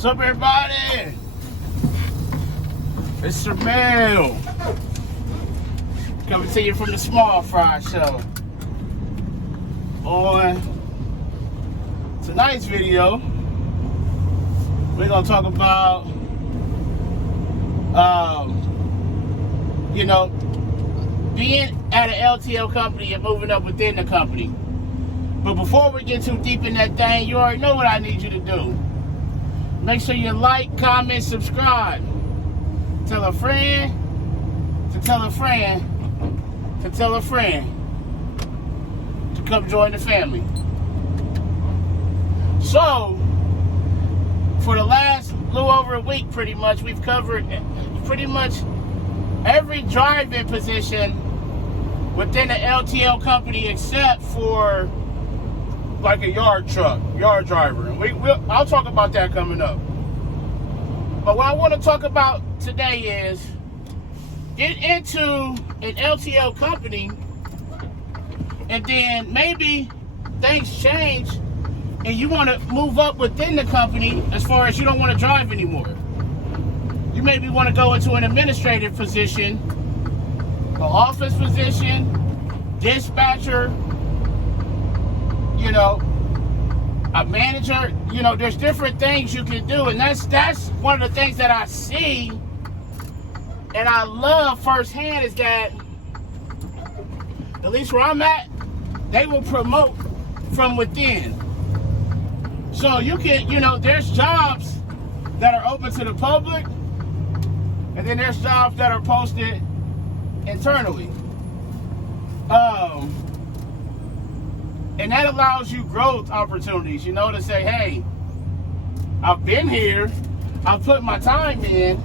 What's up, everybody? It's Shamel coming to you from the Small Fry Show. On tonight's video, we're gonna talk about, being at an LTL company and moving up within the company. But before we get too deep in that thing, you already know what I need you to do. Make sure you like, comment, subscribe. Tell a friend to tell a friend to tell a friend to come join the family. So, for the last little over a week, pretty much, we've covered pretty much every drive-in position within the LTL company except for like a yard driver. And I'll talk about that coming up. But what I want to talk about today is get into an LTL company and then maybe things change and you want to move up within the company as far as you don't want to drive anymore. You maybe want to go into an administrative position, an office position, dispatcher, a manager. There's different things you can do, and that's one of the things that I see and I love firsthand is that, at least where I'm at, they will promote from within. So you can, there's jobs that are open to the public, and then there's jobs that are posted internally. And that allows you growth opportunities, to say, hey, I've been here, I've put my time in.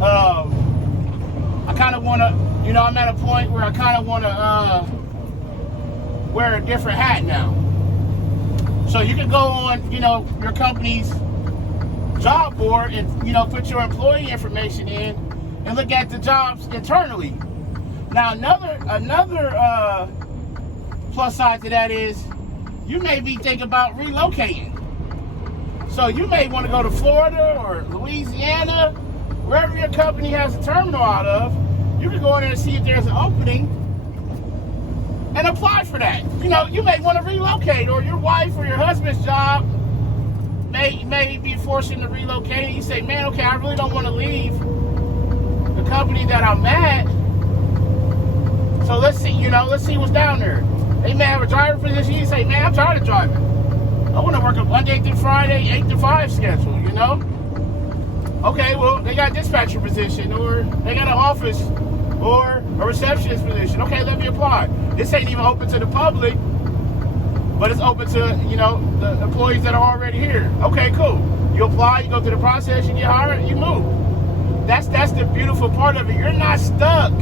I kind of want to, I'm at a point where I kind of want to wear a different hat now. So you can go on, your company's job board and, put your employee information in and look at the jobs internally. Now, another plus side to that is you may be thinking about relocating. So you may want to go to Florida or Louisiana, wherever your company has a terminal out of. You can go in there and see if there's an opening and apply for that. You may want to relocate, or your wife or your husband's job may be forcing to relocate. And you say, man, okay, I really don't want to leave the company that I'm at. So let's see what's down there. They may have a driver position. You say, man, I'm tired of driving. I want to work a Monday through Friday, 8 to 5 schedule, Okay, well, they got a dispatcher position, or they got an office, or a receptionist position. Okay, let me apply. This ain't even open to the public, but it's open to, the employees that are already here. Okay, cool. You apply, you go through the process, you get hired, you move. That's the beautiful part of it. You're not stuck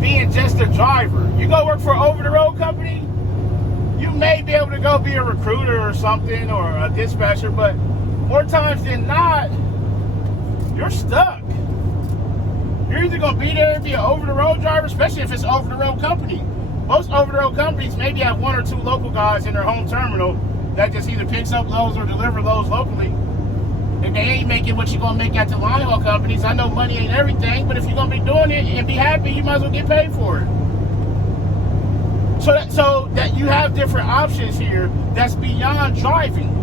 being just a driver. You go work for an over-the-road company, you may be able to go be a recruiter or something, or a dispatcher, but more times than not, you're stuck. You're either going to be there and be an over-the-road driver, especially if it's an over-the-road company. Most over-the-road companies maybe have one or two local guys in their home terminal that just either picks up loads or deliver loads locally. If they ain't making what you're going to make at the line haul companies, I know money ain't everything, but if you're going to be doing it and be happy, you might as well get paid for it. So that you have different options here that's beyond driving.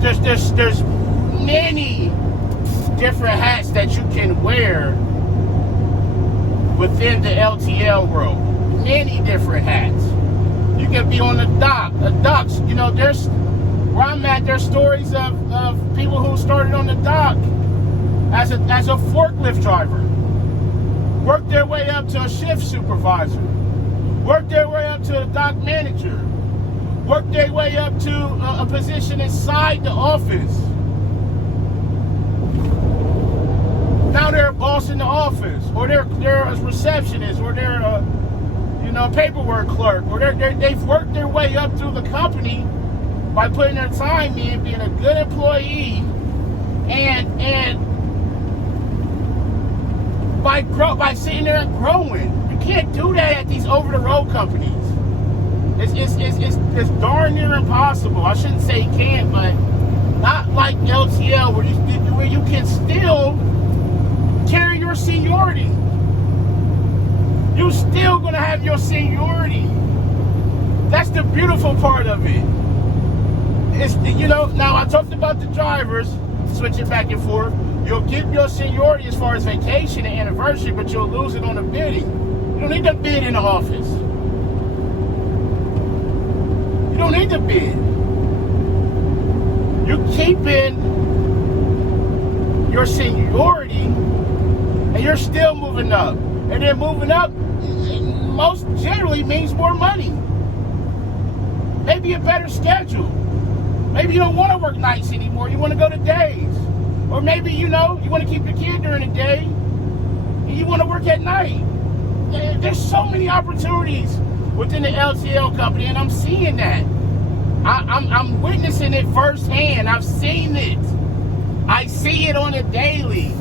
There's many different hats that you can wear within the LTL world. Many different hats. You can be on the docks. There's where I'm at, there's stories of people who started on the dock as a forklift driver, worked their way up to a shift supervisor, worked their way up to a dock manager, worked their way up to a position inside the office. Now they're a boss in the office, or they're a receptionist, or they're a paperwork clerk, or they've worked their way up through the company by putting their time in, being a good employee, and by sitting there and growing. You can't do that at these over-the-road companies. It's it's darn near impossible. I shouldn't say you can't, but not like LTL where you can still carry your seniority. You're still gonna have your seniority. That's the beautiful part of it. It's, you know, now I talked about the drivers, switching back and forth. You'll get your seniority as far as vacation and anniversary, but you'll lose it on the bidding. You don't need to bid in the office. You don't need to bid. You're keeping your seniority and you're still moving up. And then moving up most generally means more money. Maybe a better schedule. Maybe you don't want to work nights anymore. You want to go to days. Or maybe, you know, you want to keep your kid during the day and you want to work at night. There's so many opportunities within the LTL company, and I'm seeing that. I'm witnessing it firsthand. I've seen it. I see it on a daily.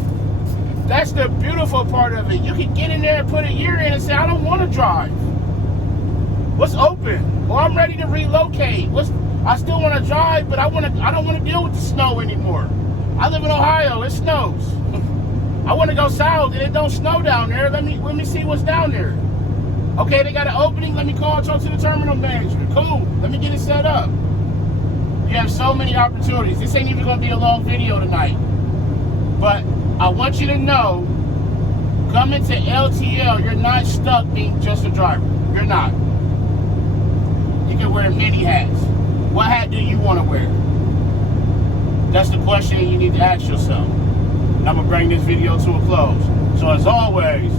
That's the beautiful part of it. You can get in there and put a year in and say, I don't want to drive. What's open? Well, I'm ready to relocate. I still want to drive, but I don't want to deal with the snow anymore. I live in Ohio. It snows. I want to go south, and it don't snow down there. Let me see what's down there. Okay, they got an opening. Let me call and talk to the terminal manager. Cool. Let me get it set up. You have so many opportunities. This ain't even going to be a long video tonight. But I want you to know, coming to LTL, you're not stuck being just a driver. You're not. You can wear many hats. What hat do you want to wear? That's the question you need to ask yourself. And I'm going to bring this video to a close. So as always,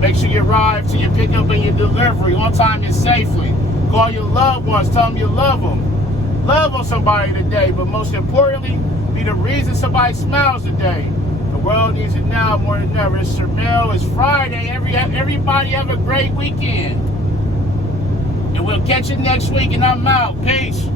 make sure you arrive to your pickup and your delivery on time and safely. Call your loved ones. Tell them you love them. Love on somebody today. But most importantly, be the reason somebody smiles today. The world needs it now more than ever. It's Surmel. It's Friday. Everybody have a great weekend. And we'll catch you next week. And I'm out. Peace.